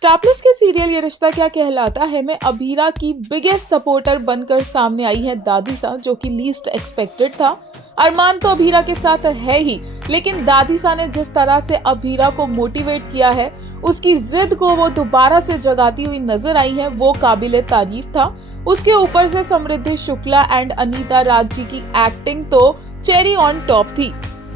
Star plus के serial ये रिश्ता क्या कहलाता है में अभीरा की बिगेस्ट सपोर्टर बनकर सामने आई है दादीसा, जो कि लीस्ट एक्सपेक्टेड था। अरमान तो अभीरा के साथ है ही, लेकिन दादीसा ने जिस तरह से अभीरा को मोटिवेट किया है, उसकी जिद को वो दोबारा से जगाती हुई नजर आई है, वो काबिले तारीफ था। उसके ऊपर से समृद्धि शुक्ला एंड अनीता राज जी की एक्टिंग तो चेरी ऑन टॉप थी।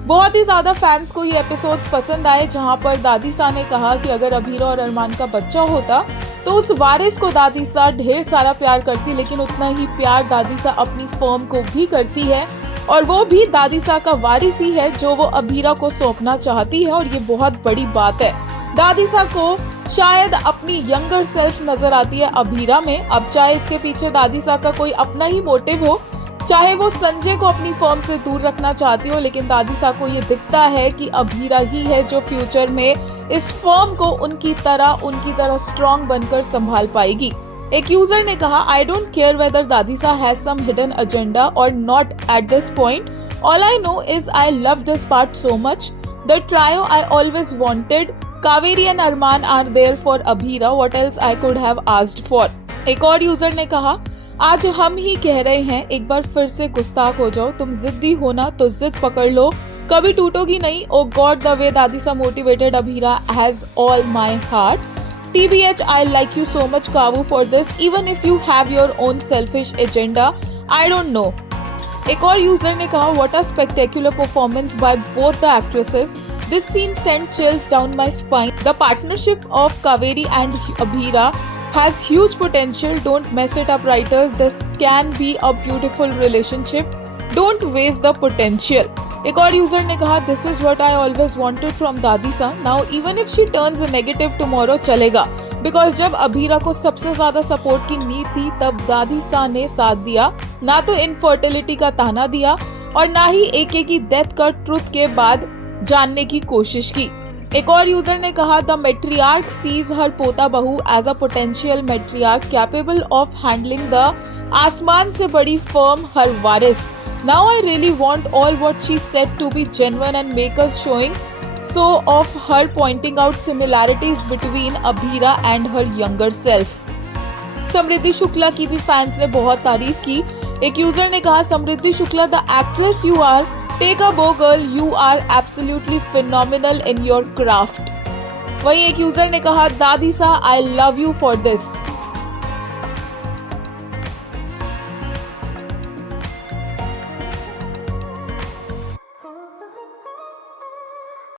बहुत ही ज्यादा फैंस को ये एपिसोड्स पसंद आए, जहां पर दादीसा ने कहा कि अगर अभीरा और अरमान का बच्चा होता तो उस वारिस को दादीसा ढेर सारा प्यार करती, लेकिन उतना ही प्यार दादीसा अपनी फर्म को भी करती है, और वो भी दादीसा का वारिस ही है जो वो अभीरा को सौंपना चाहती है। और ये बहुत बड़ी बात है। दादीसा को शायद अपनी यंगर सेल्फ नजर आती है अभीरा में। अब चाहे इसके पीछे दादीसा का कोई अपना ही मोटिव हो, चाहे वो संजय को अपनी फर्म से दूर रखना चाहती हो, लेकिन दादीसा को ये दिखता है कि अभीरा ही है जो फ्यूचर में इस फर्म को उनकी तरह स्ट्रॉन्ग बनकर संभाल पाएगी। एक यूजर ने कहा, I don't care whether Dadisa has some hidden agenda और not at this point, all I know is I love this part so much, the trio I always wanted, Kaveri and Armaan are there for Abhira, what else I could have asked for. एक और user ने कहा, आज हम ही कह रहे हैं, एक बार फिर से गुस्ताख हो जाओ, तुम जिद्दी हो ना तो जिद पकड़ लो, कभी टूटोगी नहीं। Oh God, the way Dadisa motivated Abhira has all my heart, TBH I like you so much Kavu for this, even if you have your own selfish agenda, I don't know। एक और यूजर ने कहा, what a spectacular performance by both the actresses, this scene sent chills down my spine, the partnership of Kaveri and Abhira has huge potential, don't mess it up writers, this can be a beautiful relationship, don't waste the potential। एक और user ने कहा, this is what I always wanted from Dadisa, now even if she turns negative tomorrow चलेगा, because जब अभीरा को सबसे ज्यादा support की नीड थी तब दादीसा ने साथ दिया, ना तो इनफर्टिलिटी का ताना दिया और ना ही एके की डेथ का ट्रुथ के बाद जानने की कोशिश की। एक और यूजर ने कहा, द मेट्रियार्क सीज हर पोता बहू as a potential matriarch capable of handling the आसमान से बड़ी फर्म हर वारिस। Now I really want all what she said to be genuine and make us showing so of her pointing out similarities between Abhira and her younger self। समृद्धि शुक्ला की भी fans ने बहुत तारीफ की। एक यूजर ने कहा, Samriddhi Shukla the actress you are, take a bow girl, you are absolutely phenomenal in your craft. वहीं एक यूजर ने कहा, Dadisa I love you for this.